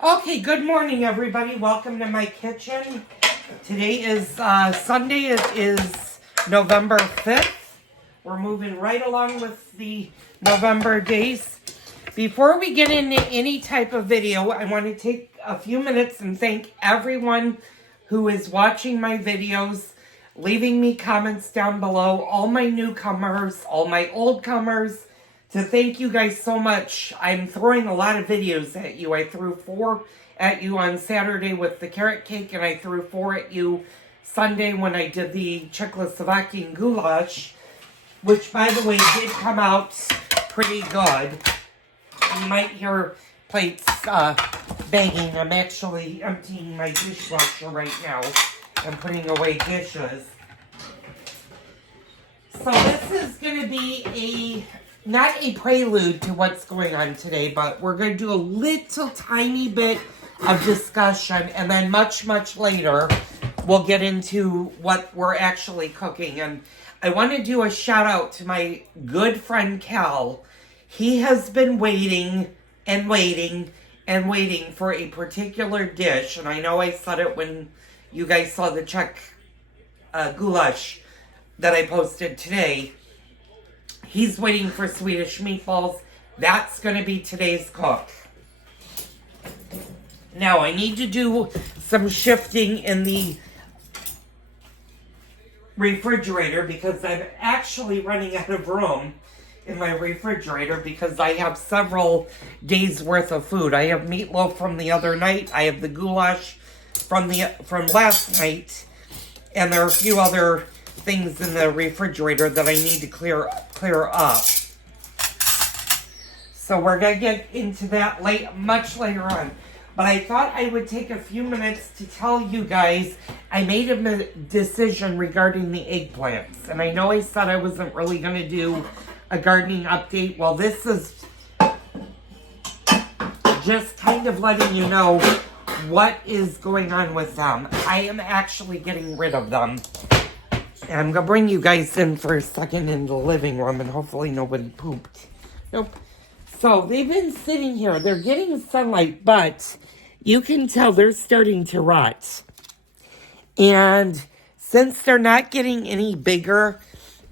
Okay, good morning, everybody. Welcome to my kitchen. Today is Sunday. It is November 5th. We're moving right along with the November days. Before we get into any type of video, I want to take a few minutes and thank everyone who is watching my videos, leaving me comments down below, all my newcomers, all my old comers, to thank you guys so much. I'm throwing a lot of videos at you. I threw 4 at you on Saturday with the carrot cake, and I threw 4 at you Sunday when I did the Czechoslovakian goulash, which, by the way, did come out pretty good. You might hear plates banging. I'm actually emptying my dishwasher right now and putting away dishes. So this is going to be not a prelude to what's going on today, but we're going to do a little tiny bit of discussion, and then much later we'll get into what we're actually cooking. And I want to do a shout out to my good friend Cal. He has been waiting and waiting and waiting for a particular dish, and I know I said it when you guys saw the Czech goulash that I posted today. He's waiting for Swedish meatballs. That's going to be today's cook. Now, I need to do some shifting in the refrigerator because I'm actually running out of room in my refrigerator because I have several days worth of food. I have meatloaf from the other night. I have the goulash from last night. And there are a few other things in the refrigerator that I need to clear up. So we're going to get into that much later on. But I thought I would take a few minutes to tell you guys I made a decision regarding the eggplants. And I know I said I wasn't really going to do a gardening update. Well, this is just kind of letting you know what is going on with them. I am actually getting rid of them. And I'm going to bring you guys in for a second in the living room, and hopefully nobody pooped. Nope. So they've been sitting here. They're getting sunlight, but you can tell they're starting to rot. And since they're not getting any bigger,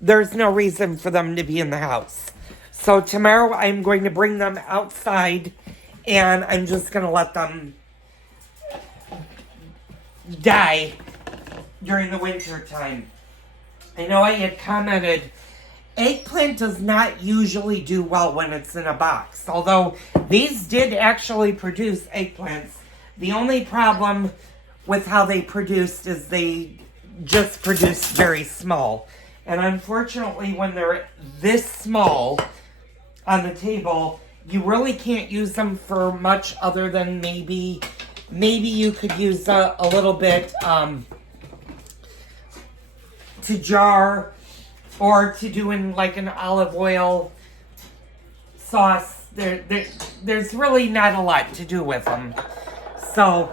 there's no reason for them to be in the house. So tomorrow I'm going to bring them outside, and I'm just going to let them die during the winter time. I know I had commented, eggplant does not usually do well when it's in a box. Although these did actually produce eggplants. The only problem with how they produced is they just produced very small. And unfortunately, when they're this small on the table, you really can't use them for much other than maybe you could use a little bit to jar or to do in like an olive oil sauce. There's really not a lot to do with them. So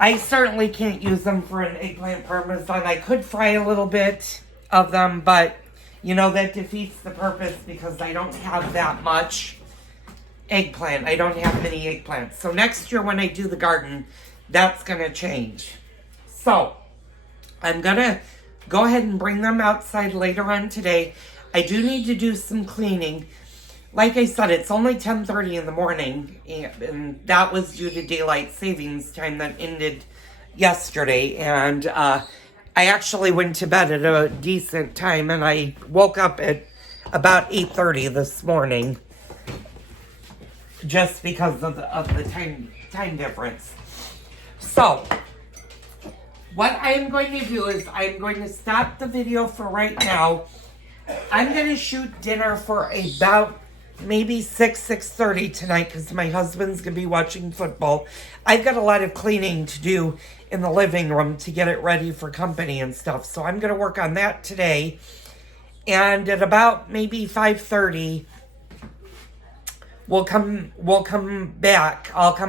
I certainly can't use them for an eggplant parmesan. I could fry a little bit of them, but you know, that defeats the purpose because I don't have that much eggplant. I don't have many eggplants. So next year when I do the garden, that's going to change. So I'm going to go ahead and bring them outside later on today. I do need to do some cleaning. Like I said, it's only 10:30 in the morning, and that was due to daylight savings time that ended yesterday. And I actually went to bed at a decent time, and I woke up at about 8:30 this morning just because of the time difference. So what I'm going to do is I'm going to stop the video for right now. I'm going to shoot dinner for about maybe 6:30 tonight because my husband's going to be watching football. I've got a lot of cleaning to do in the living room to get it ready for company and stuff. So I'm going to work on that today. And at about maybe 5:30, I'll come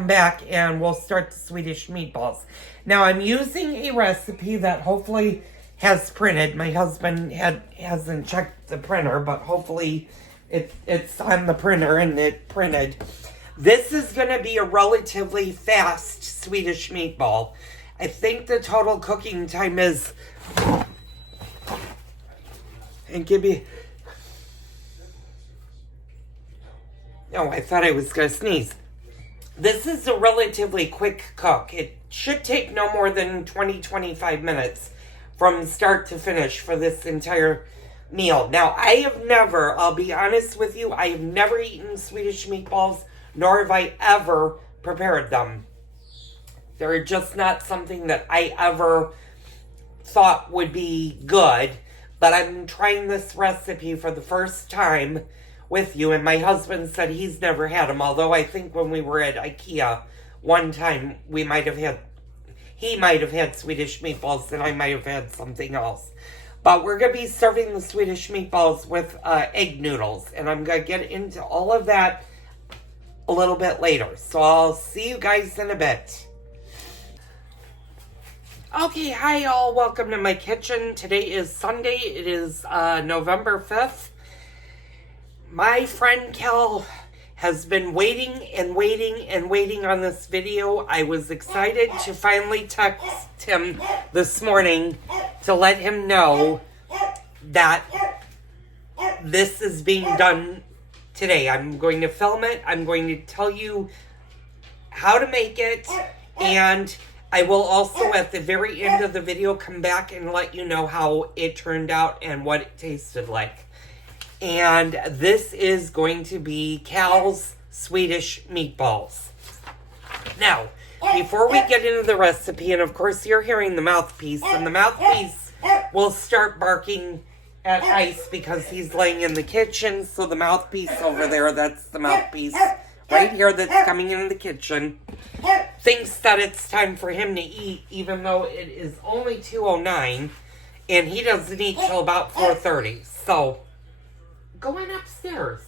back and we'll start the Swedish meatballs. Now I'm using a recipe that hopefully has printed. My husband hasn't checked the printer, but hopefully it's on the printer and it printed. This is going to be a relatively fast Swedish meatball. I think the total cooking time is... And give me... Oh, I thought I was going to sneeze. This is a relatively quick cook. It should take no more than 20-25 minutes from start to finish for this entire meal. Now, I have never, I'll be honest with you, I have never eaten Swedish meatballs, nor have I ever prepared them. They're just not something that I ever thought would be good, but I'm trying this recipe for the first time with you, and my husband said he's never had them, although I think when we were at IKEA one time, he might have had Swedish meatballs, and I might have had something else. But we're going to be serving the Swedish meatballs with egg noodles, and I'm going to get into all of that a little bit later. So I'll see you guys in a bit. Okay, hi y'all. Welcome to my kitchen. Today is Sunday. It is November 5th. My friend Kel has been waiting and waiting and waiting on this video. I was excited to finally text him this morning to let him know that this is being done today. I'm going to film it. I'm going to tell you how to make it, and I will also at the very end of the video come back and let you know how it turned out and what it tasted like. And this is going to be Cal's Swedish meatballs. Now, before we get into the recipe, and of course you're hearing the mouthpiece, and the mouthpiece will start barking at Ice because he's laying in the kitchen, so the mouthpiece over there, that's the mouthpiece right here that's coming into the kitchen, thinks that it's time for him to eat, even though it is only 2:09, and he doesn't eat till about 4:30, so... Go in upstairs.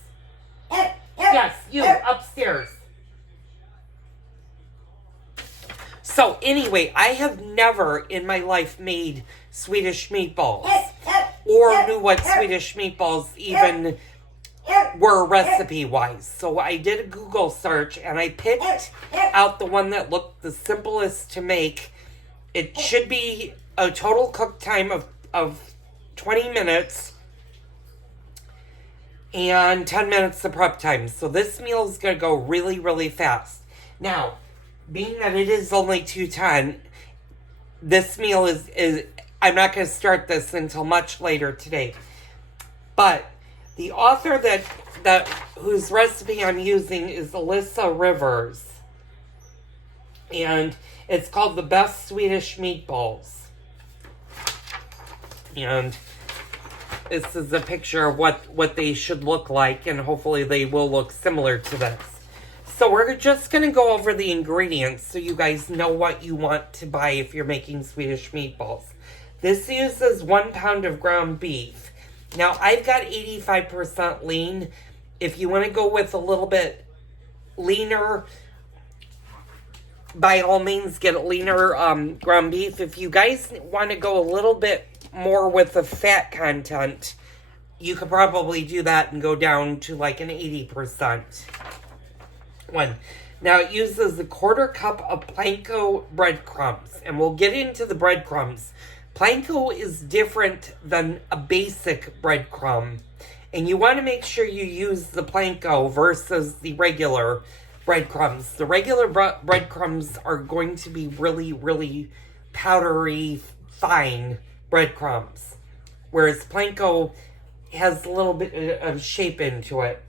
Yes, you, upstairs. So, anyway, I have never in my life made Swedish meatballs. Or knew what Swedish meatballs even were recipe-wise. So, I did a Google search, and I picked out the one that looked the simplest to make. It should be a total cook time of 20 minutes. And 10 minutes of prep time. So this meal is going to go really, really fast. Now, being that it is only 2:10, this meal is I'm not going to start this until much later today. But the author that whose recipe I'm using is Alyssa Rivers. And it's called The Best Swedish Meatballs. And this is a picture of what they should look like, and hopefully they will look similar to this. So we're just going to go over the ingredients so you guys know what you want to buy if you're making Swedish meatballs. This uses 1 pound of ground beef. Now, I've got 85% lean. If you want to go with a little bit leaner, by all means, get a leaner ground beef. If you guys want to go a little bit more with the fat content, you could probably do that and go down to like an 80% one. Now, it uses a 1/4 cup of panko breadcrumbs, and we'll get into the breadcrumbs. Panko is different than a basic breadcrumb, and you want to make sure you use the panko versus the regular breadcrumbs. The regular breadcrumbs are going to be really, really powdery, fine breadcrumbs, whereas panko has a little bit of shape into it.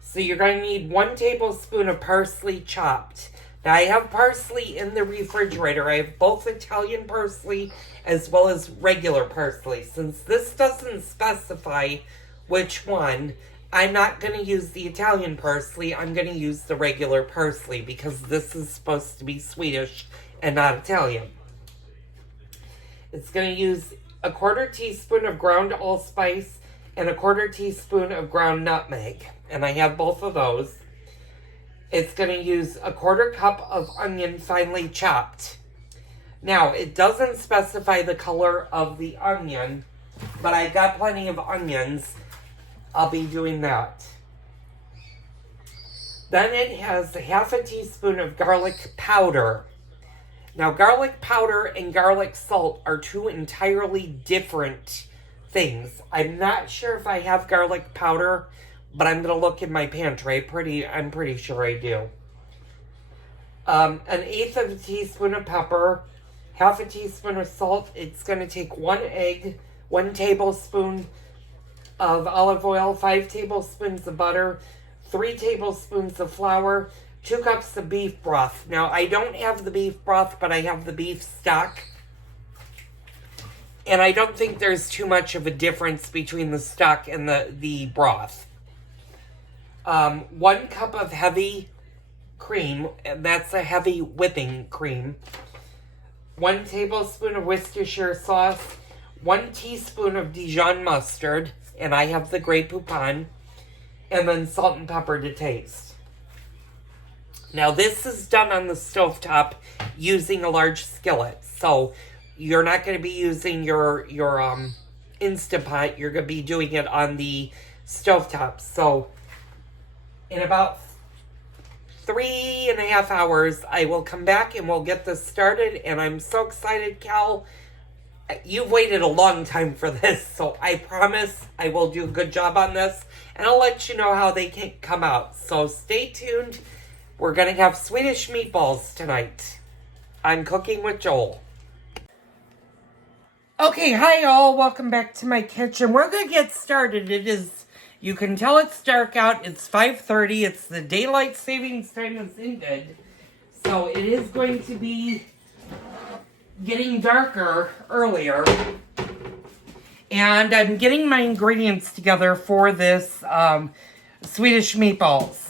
So you're going to need 1 tablespoon of parsley chopped. Now, I have parsley in the refrigerator. I have both Italian parsley as well as regular parsley. Since this doesn't specify which one, I'm not going to use the Italian parsley. I'm going to use the regular parsley because this is supposed to be Swedish and not Italian. It's going to use a 1/4 teaspoon of ground allspice and a 1/4 teaspoon of ground nutmeg. And I have both of those. It's going to use a 1/4 cup of onion finely chopped. Now, it doesn't specify the color of the onion, but I've got plenty of onions. I'll be doing that. Then it has half a teaspoon of garlic powder. Now, garlic powder and garlic salt are two entirely different things. I'm not sure if I have garlic powder, but I'm going to look in my pantry. I'm pretty sure I do. An eighth of a teaspoon of pepper, half a teaspoon of salt. It's going to take 1 egg, 1 tablespoon of olive oil, 5 tablespoons of butter, 3 tablespoons of flour, 2 cups of beef broth. Now, I don't have the beef broth, but I have the beef stock. And I don't think there's too much of a difference between the stock and the broth. 1 cup of heavy cream, and that's a heavy whipping cream. 1 tablespoon of Worcestershire sauce, 1 teaspoon of Dijon mustard, and I have the Grey Poupon, and then salt and pepper to taste. Now, this is done on the stovetop using a large skillet. So, you're not going to be using your Instant Pot. You're going to be doing it on the stovetop. So, in about 3.5 hours, I will come back and we'll get this started. And I'm so excited, Cal. You've waited a long time for this. So, I promise I will do a good job on this. And I'll let you know how they can come out. So, stay tuned. We're going to have Swedish meatballs tonight. I'm cooking with Joel. Okay, hi all. Welcome back to my kitchen. We're going to get started. You can tell it's dark out. It's 5:30. It's the daylight savings time has ended. So it is going to be getting darker earlier. And I'm getting my ingredients together for this Swedish meatballs.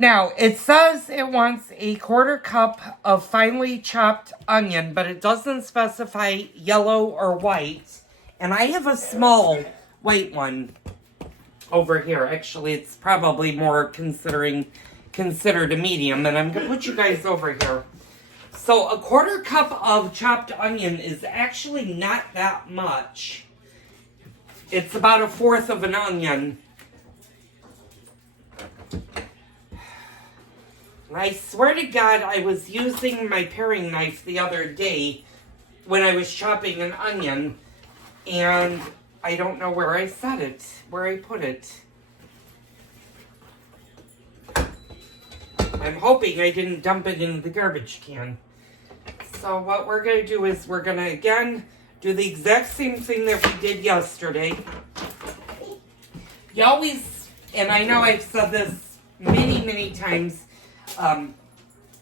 Now, it says it wants a 1/4 cup of finely chopped onion, but it doesn't specify yellow or white. And I have a small white one over here. Actually, it's probably more considered a medium, and I'm going to put you guys over here. So, a 1/4 cup of chopped onion is actually not that much. It's about 1/4 of an onion. I swear to God, I was using my paring knife the other day when I was chopping an onion, and I don't know where I set it, where I put it. I'm hoping I didn't dump it in the garbage can. So what we're going to do is we're going to, again, do the exact same thing that we did yesterday. You always, and I know I've said this many times,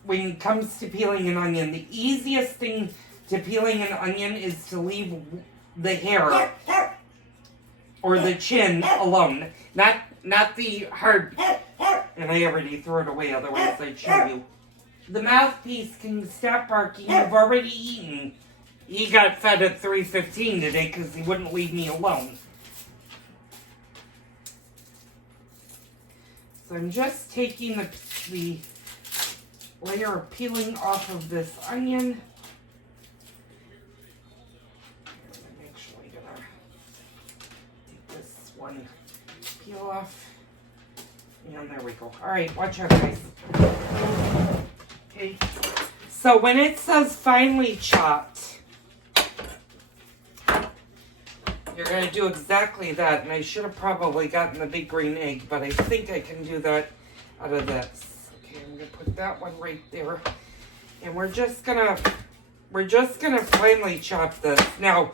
when it comes to peeling an onion, the easiest thing to peeling an onion is to leave the hair or the chin alone, not the hard. And I already threw it away, otherwise I'd show you. The mouthpiece can stop barking. You've already eaten. He got fed at 3:15 today because he wouldn't leave me alone. So I'm just taking the layer of peeling off of this onion. I'm actually gonna take this one peel off. And there we go. Alright, watch out, guys. Okay. So when it says finely chopped, you're going to do exactly that. And I should have probably gotten the big green egg, but I think I can do that out of this. Okay, I'm going to put that one right there. And we're just gonna finely chop this. Now,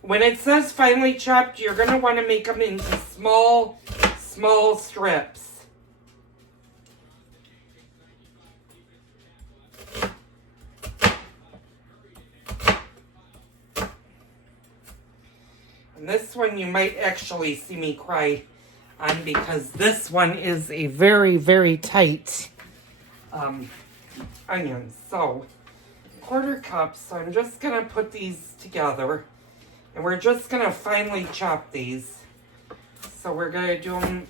when it says finely chopped, you're going to want to make them into small strips. And this one you might actually see me cry on because this one is a very tight onion. So, 1/4 cup. So I'm just going to put these together. And we're just going to finely chop these. So we're going to do them.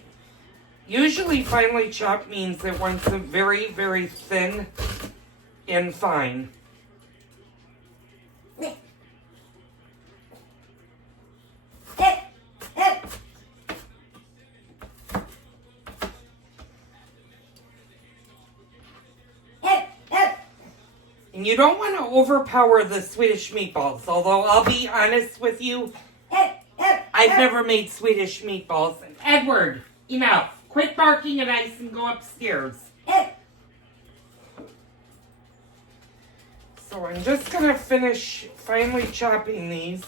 Usually finely chopped means it wants them very thin and fine. And you don't want to overpower the Swedish meatballs, although I'll be honest with you, I've never made Swedish meatballs. Edward, enough. Quit barking at Ice and go upstairs. So I'm just going to finish finally chopping these.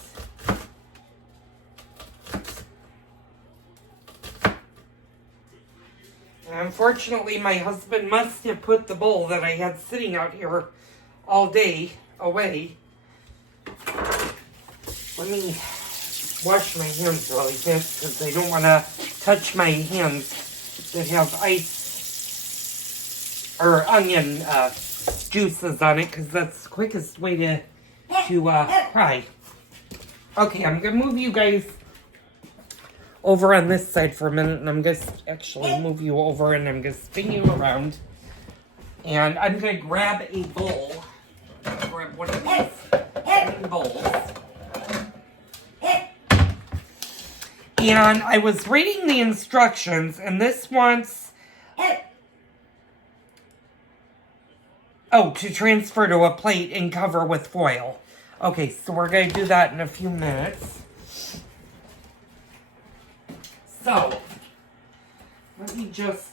And unfortunately, my husband must have put the bowl that I had sitting out here all day away. Let me wash my hands really fast because I don't want to touch my hands that have ice or onion juices on it, because that's the quickest way to fry. Okay, I'm going to move you guys over on this side for a minute, and I'm going to actually move you over, and I'm going to spin you around. And I'm going to grab a bowl. Grab one of these bowls. And I was reading the instructions, and this wants... Oh, to transfer to a plate and cover with foil. Okay, so we're going to do that in a few minutes. So, let me just...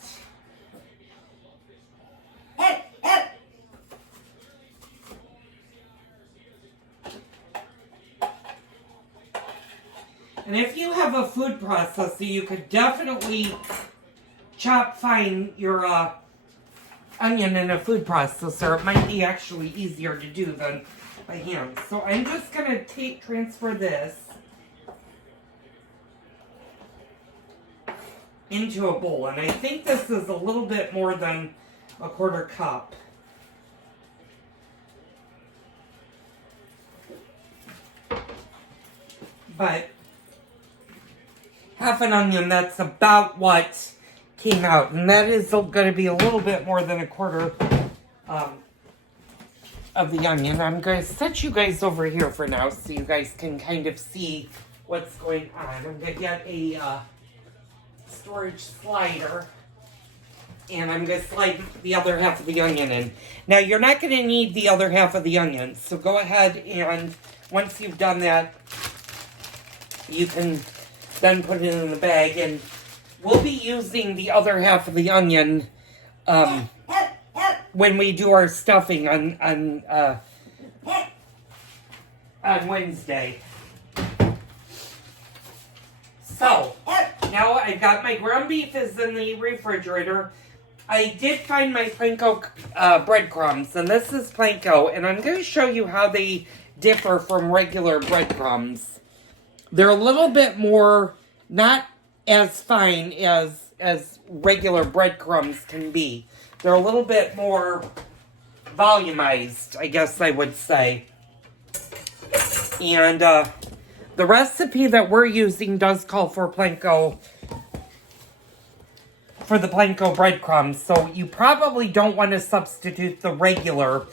And if you have a food processor, you could definitely chop fine your onion in a food processor. It might be actually easier to do than by hand. So I'm just going to transfer this into a bowl. And I think this is a little bit more than a quarter cup. But half an onion, that's about what came out. And that is going to be a little bit more than a quarter of the onion. I'm going to set you guys over here for now so you guys can kind of see what's going on. I'm going to get a storage slider, and I'm going to slide the other half of the onion in. Now, you're not going to need the other half of the onion, so go ahead and once you've done that, you can then put it in the bag, and we'll be using the other half of the onion when we do our stuffing on Wednesday. So, now I've got my ground beef is in the refrigerator. I did find my panko breadcrumbs, and this is panko, and I'm going to show you how they differ from regular breadcrumbs. They're a little bit more, not as fine as regular breadcrumbs can be. They're a little bit more volumized, I guess I would say. And the recipe that we're using does call for panko, for the panko breadcrumbs. So you probably don't want to substitute the regular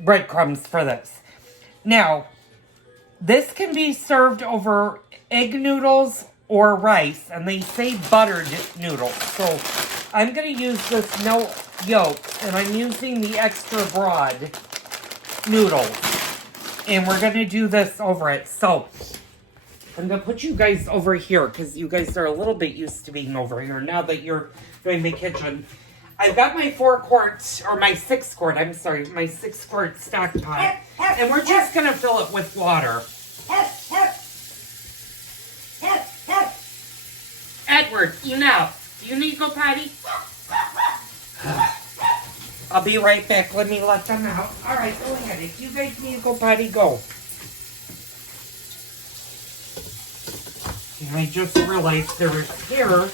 breadcrumbs for this. Now, this can be served over egg noodles or rice, and they say buttered noodles. So I'm going to use this no yolk, and I'm using the extra broad noodles. And we're going to do this over it. So I'm going to put you guys over here because you guys are a little bit used to being over here now that you're doing the kitchen. I've got my 6 quart stock pot, and we're just going to fill it with water. Edward, enough. Do you need to go potty? I'll be right back. Let me let them out. All right, go ahead. If you guys need to go potty, go. And I just realized there was hair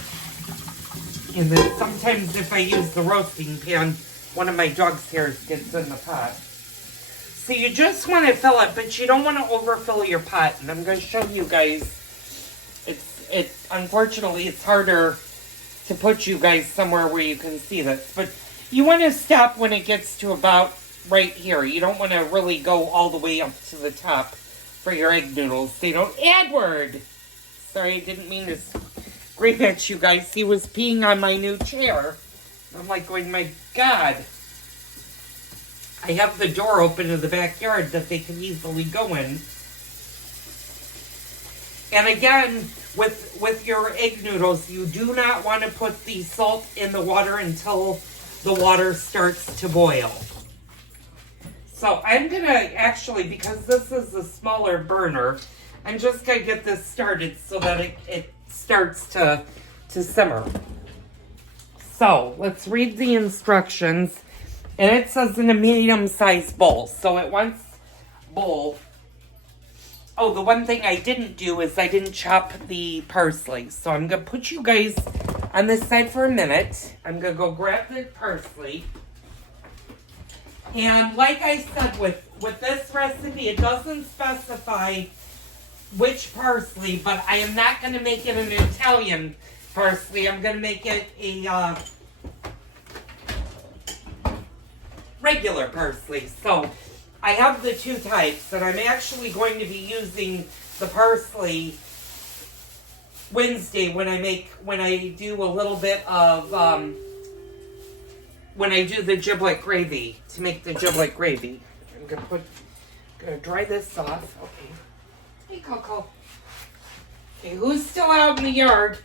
in this. Sometimes if I use the roasting pan, one of my dog's hairs gets in the pot. So you just want to fill it, but you don't want to overfill your pot. And I'm going to show you guys. Unfortunately, it's harder to put you guys somewhere where you can see this. But you want to stop when it gets to about right here. You don't want to really go all the way up to the top for your egg noodles. They don't... Edward! Sorry, I didn't mean to scream at you guys. He was peeing on my new chair. I'm like going, my God. I have the door open to the backyard that they can easily go in. And again, with your egg noodles, you do not want to put the salt in the water until the water starts to boil. So I'm going to actually, because this is a smaller burner, I'm just going to get this started so that it starts to simmer. So let's read the instructions. And it says in a medium-sized bowl. So it wants bowl. Oh, the one thing I didn't do is I didn't chop the parsley. So I'm going to put you guys on this side for a minute. I'm going to go grab the parsley. And like I said, with this recipe, it doesn't specify which parsley, but I am not going to make it an Italian parsley. I'm going to make it a regular parsley. So I have the two types, and I'm actually going to be using the parsley Wednesday when I do a little bit of when I do the giblet gravy, to make the giblet gravy. I'm gonna dry this off. Okay. Hey, Coco. Okay, who's still out in the yard?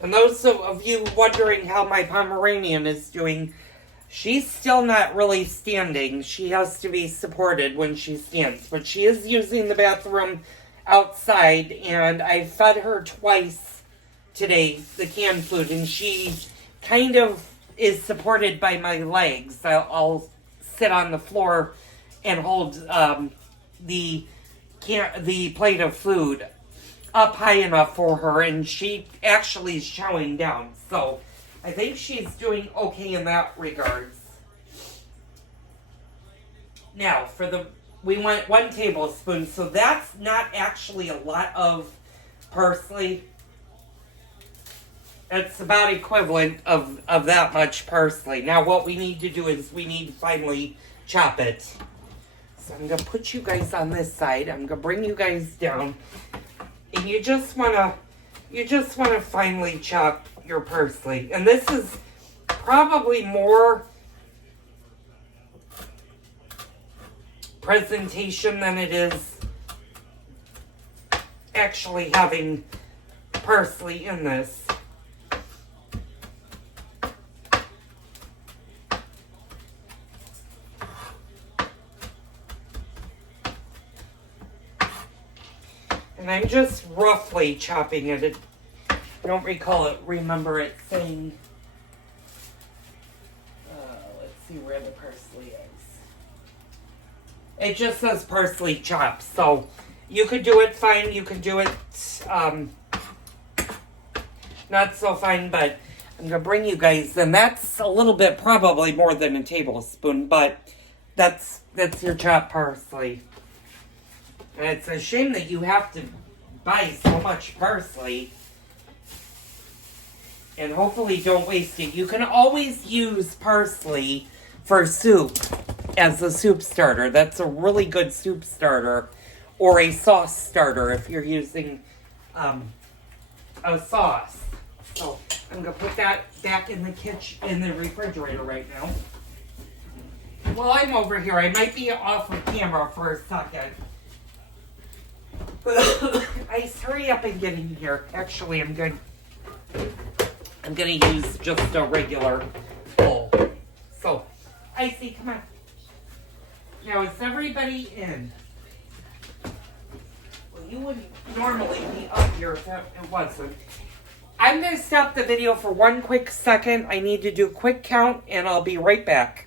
And those of you wondering how my Pomeranian is doing, she's still not really standing. She has to be supported when she stands. But she is using the bathroom outside, and I fed her twice today, the canned food, and she kind of is supported by my legs. I'll sit on the floor and hold the plate of food up high enough for her, and she actually is chowing down. So I think she's doing okay in that regards. Now, we want 1 tablespoon, so that's not actually a lot of parsley. It's about equivalent of that much parsley. Now, what we need to do is we need to finally chop it. So I'm going to put you guys on this side. I'm going to bring you guys down. And you just want to finely chop your parsley. And this is probably more presentation than it is actually having parsley in this. And I'm just roughly chopping it. I don't remember it saying, let's see where the parsley is. It just says parsley chopped. So you could do it fine. You could do it not so fine, but I'm going to bring you guys, and that's a little bit, probably more than a tablespoon, but that's your chopped parsley. And it's a shame that you have to buy so much parsley. And hopefully don't waste it. You can always use parsley for soup as a soup starter. That's a really good soup starter. Or a sauce starter if you're using a sauce. So I'm going to put that back in the kitchen, in the refrigerator right now. While I'm over here, I might be off of camera for a second. Ice, hurry up and get in here. Actually, I'm going to use just a regular bowl. So, Icy, come on. Now, is everybody in? Well, you wouldn't normally be up here if it wasn't. I'm going to stop the video for 1 quick second. I need to do a quick count, and I'll be right back.